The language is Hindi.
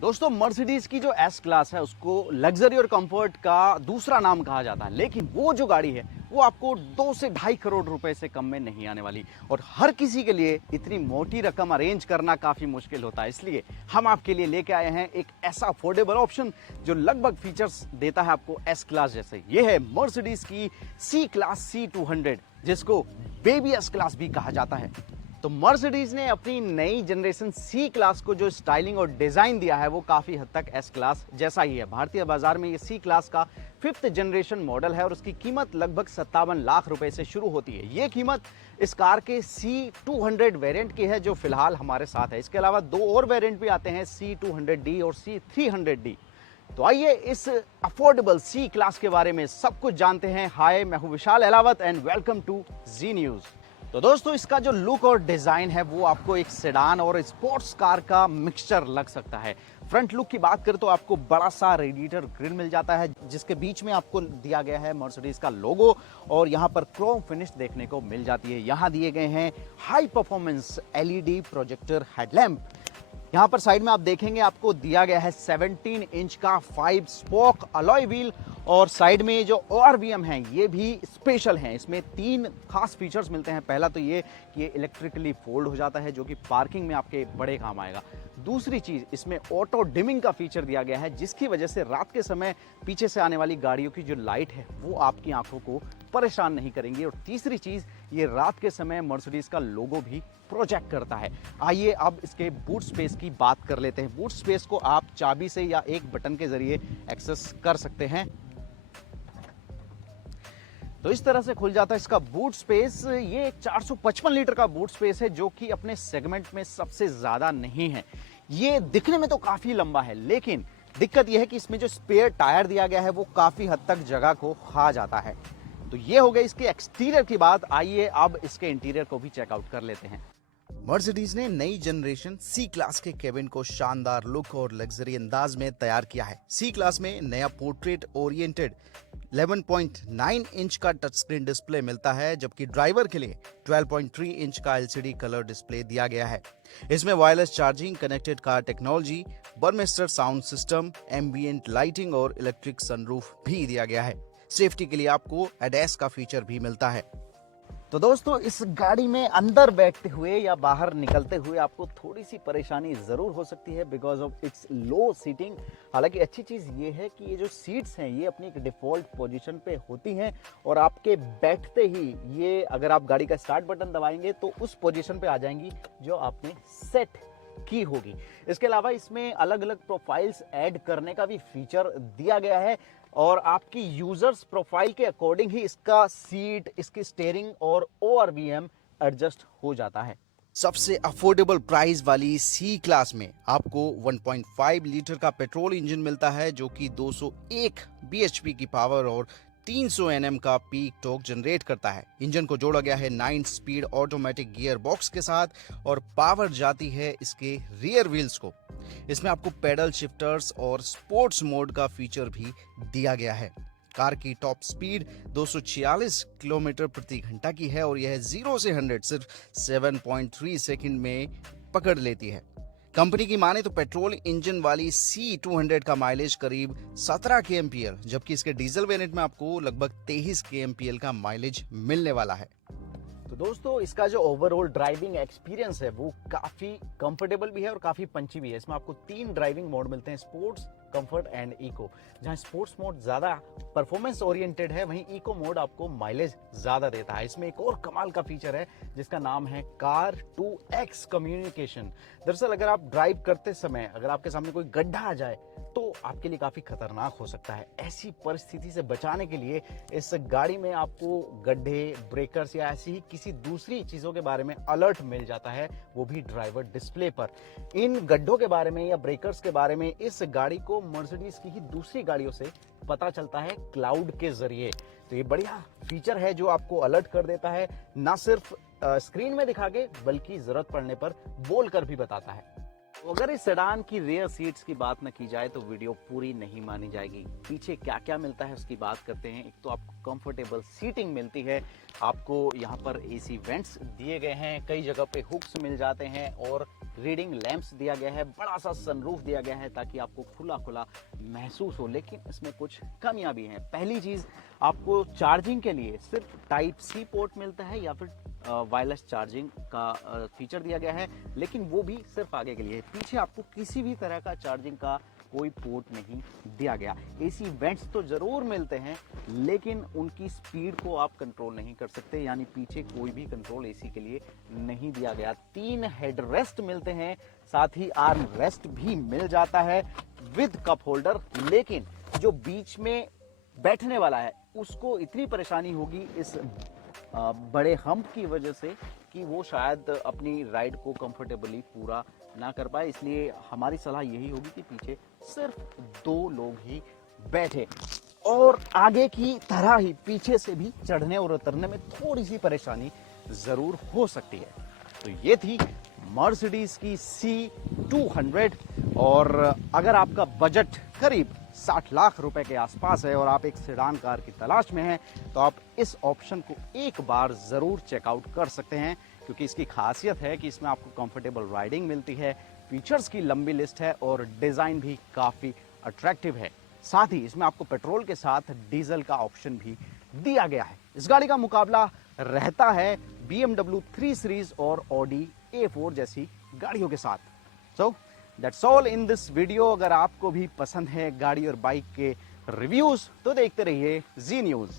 दोस्तों मर्सिडीज की जो एस क्लास है उसको लग्जरी और कंफर्ट का दूसरा नाम कहा जाता है, लेकिन वो जो गाड़ी है वो आपको 2 से 2.5 करोड़ रुपए से कम में नहीं आने वाली। और हर किसी के लिए इतनी मोटी रकम अरेंज करना काफ़ी मुश्किल होता है, इसलिए हम आपके लिए लेके आए हैं एक ऐसा अफोर्डेबल ऑप्शन जो लगभग फीचर्स देता है आपको एस क्लास जैसे। ये है मर्सिडीज की सी क्लास C200, जिसको बेबी एस क्लास भी कहा जाता है। तो मर्सिडीज ने अपनी नई जनरेशन सी क्लास को जो स्टाइलिंग और डिजाइन दिया है वो काफी हद तक एस क्लास जैसा ही है। भारतीय बाजार में ये सी क्लास का 5th जनरेशन मॉडल है और उसकी कीमत लगभग 57 लाख रुपए से शुरू होती है। ये कीमत इस कार के C200 वेरिएंट की है जो फिलहाल हमारे साथ है। इसके अलावा 2 और वेरिएंट भी आते हैं, C200D और C300D। तो आइए इस अफोर्डेबल सी क्लास के बारे में सब कुछ जानते हैं। हाय, मैं हूं Vishal Ahlawat and welcome to Zee news. तो दोस्तों इसका जो लुक और डिजाइन है वो आपको एक सेडान और स्पोर्ट्स कार का मिक्सचर लग सकता है। फ्रंट लुक की बात करें तो आपको बड़ा सा रेडिएटर ग्रिल मिल जाता है जिसके बीच में आपको दिया गया है मर्सिडीज का लोगो और यहाँ पर क्रोम फिनिश देखने को मिल जाती है। यहाँ दिए गए हैं high performance LED projector headlamp. यहाँ पर साइड में आप देखेंगे आपको दिया गया है 17 इंच का 5 स्पोक अलॉय व्हील और साइड में जो ORVM हैं ये भी स्पेशल हैं। इसमें 3 खास फीचर्स मिलते हैं। पहला तो ये कि ये इलेक्ट्रिकली फोल्ड हो जाता है जो कि पार्किंग में आपके बड़े काम आएगा। दूसरी चीज, इसमें ऑटो डिमिंग का फीचर दिया गया है जिसकी वजह से रात के समय पीछे से आने वाली गाड़ियों की जो लाइट है वो आपकी आंखों को परेशान नहीं करेंगी। और तीसरी चीज, ये रात के समय मर्सिडीज का लोगो भी प्रोजेक्ट करता है। आइए अब इसके बूट स्पेस की बात कर लेते हैं। बूट स्पेस को आप चाबी से या एक बटन के जरिए एक्सेस कर सकते हैं। तो इस तरह से खुल जाता है इसका बूट स्पेस। ये एक 455 लीटर का बूट स्पेस है जो कि अपने सेगमेंट में सबसे ज्यादा नहीं है। ये दिखने में तो काफी लंबा है, लेकिन दिक्कत यह है कि इसमें जो स्पेयर टायर दिया गया है वो काफी हद तक जगह को खा जाता है। तो ये हो गई इसके एक्सटीरियर की बात। आइए अब इसके इंटीरियर को भी चेकआउट कर लेते हैं। मर्सिडीज ने नई जनरेशन सी क्लास के केबिन को शानदार लुक और लग्जरी अंदाज में तैयार किया है। सी क्लास में नया पोर्ट्रेट ओरिएंटेड 11.9 इंच का टच स्क्रीन डिस्प्ले मिलता है, जबकि ड्राइवर के लिए 12.3 इंच का LCD कलर डिस्प्ले दिया गया है। इसमें wireless charging, connected car technology, Burmester sound system, ambient lighting और इलेक्ट्रिक सनरूफ भी दिया गया है। सेफ्टी के लिए आपको ADAS का फीचर भी मिलता है। तो दोस्तों इस गाड़ी में अंदर बैठते हुए या बाहर निकलते हुए आपको थोड़ी सी परेशानी जरूर हो सकती है because of its low seating. हालांकि अच्छी चीज ये है कि ये जो सीट्स हैं ये अपनी एक डिफॉल्ट पोजीशन पे होती हैं और आपके बैठते ही ये, अगर आप गाड़ी का स्टार्ट बटन दबाएंगे तो उस पोजीशन पे आ जाएंगी जो आपने सेट की होगी। इसके अलावा इसमें अलग अलग प्रोफाइल्स ऐड करने का भी फीचर दिया गया है और आपकी यूजर्स प्रोफाइल के अकॉर्डिंग ही इसका सीट, इसकी स्टीयरिंग और ORVM एडजस्ट हो जाता है। सबसे अफोर्डेबल प्राइस वाली सी क्लास में आपको 1.5 लीटर का पेट्रोल इंजन मिलता है जो कि 201 bhp की पावर और 300 Nm का पीक टॉर्क जनरेट करता है। इंजन को जोड़ा गया है 9 स्पीड ऑटोमेटिक गियर बॉक्स के साथ और पावर जाती है इसके रियर व्हील्स को। इसमें आपको पेडल शिफ्टर्स और स्पोर्ट्स मोड का फीचर भी दिया गया है। कार की टॉप स्पीड 246 किलोमीटर प्रति घंटा की है और यह 0 से 100 सिर्फ 7.3 सेकंड में पकड़ लेती है। कंपनी की माने तो पेट्रोल इंजन वाली C200 का माइलेज करीब 17 kmpl, जबकि इसके डीजल वेरिएंट में आपको लगभग 23 kmpl का माइलेज मिलने वाला है। तो दोस्तों इसका जो ओवरऑल ड्राइविंग एक्सपीरियंस है वो काफी कंफर्टेबल भी है और काफी पंची भी है। इसमें आपको 3 ड्राइविंग मोड मिलते हैं, स्पोर्ट्स, कंफर्ट एंड इको। जहां स्पोर्ट्स मोड ज्यादा परफॉर्मेंस ओरिएंटेड है वहीं इको मोड आपको माइलेज ज्यादा देता है। इसमें एक और कमाल का फीचर है जिसका नाम है कार 2X कम्युनिकेशन। दरअसल अगर आप ड्राइव करते समय अगर आपके सामने कोई गड्ढा आ जाए तो आपके लिए काफी खतरनाक हो सकता है। ऐसी परिस्थिति से बचाने के लिए इस गाड़ी में आपको गड्ढे, ब्रेकर्स या ऐसी ही किसी दूसरी चीजों के बारे में अलर्ट मिल जाता है, वो भी ड्राइवर डिस्प्ले पर। इन गड्ढों के बारे में या ब्रेकर्स के बारे में इस गाड़ी को मर्सिडीज की ही दूसरी गाड़ियों से पता चलता है क्लाउड के जरिए। तो ये बढ़िया फीचर है जो आपको अलर्ट कर देता है, ना सिर्फ स्क्रीन में दिखा के बल्कि जरूरत पड़ने पर बोलकर भी बताता है। तो अगर इस सेडान की रेयर सीट्स की बात न की जाए तो वीडियो पूरी नहीं मानी जाएगी। पीछे क्या क्या मिलता है उसकी बात करते हैं। एक तो आपको कंफर्टेबल सीटिंग मिलती है, आपको यहाँ पर AC वेंट्स दिए गए हैं, कई जगह पे हुक्स मिल जाते हैं और रीडिंग लैंप्स दिया गया है, बड़ा सा सनरूफ दिया गया है ताकि आपको खुला खुला महसूस हो। लेकिन इसमें कुछ कमियां भी हैं। पहली चीज, आपको चार्जिंग के लिए सिर्फ टाइप सी पोर्ट मिलता है या फिर वायरलेस चार्जिंग का फीचर दिया गया है, लेकिन वो भी सिर्फ आगे के लिए। पीछे आपको किसी भी तरह का चार्जिंग का कोई पोर्ट नहीं दिया गया। एसी वेंट्स तो जरूर मिलते हैं, लेकिन उनकी स्पीड को आप कंट्रोल नहीं कर सकते, यानी पीछे कोई भी कंट्रोल एसी के लिए नहीं दिया गया। 3 हेडरेस्ट मिलते हैं, साथ ही आर्म रेस्ट भी मिल जाता है विद कप होल्डर। लेकिन जो बीच में बैठने वाला है उसको इतनी परेशानी होगी इस बड़े हम्प की वजह से कि वो शायद अपनी राइड को कंफर्टेबली पूरा ना कर पाए। इसलिए हमारी सलाह यही होगी कि पीछे सिर्फ 2 लोग ही बैठे। और आगे की तरह ही पीछे से भी चढ़ने और उतरने में थोड़ी सी परेशानी जरूर हो सकती है। तो ये थी मर्सिडीज की C200। और अगर आपका बजट करीब 60 लाख रुपए के आसपास है और आप एक सेडान कार की तलाश में हैं, तो आप इस ऑप्शन को एक बार जरूर चेकआउट कर सकते हैं, क्योंकि इसकी खासियत है कि इसमें आपको कंफर्टेबल राइडिंग मिलती है, फीचर्स की लंबी लिस्ट है और डिजाइन भी काफी अट्रैक्टिव है। साथ ही इसमें आपको पेट्रोल के साथ डीजल का ऑप्शन भी दिया गया है। इस गाड़ी का मुकाबला रहता है BMW 3 सीरीज और Audi A4 जैसी गाड़ियों के साथ। So that's all in this video. अगर आपको भी पसंद है गाड़ी और बाइक के रिव्यूज तो देखते रहिए जी न्यूज।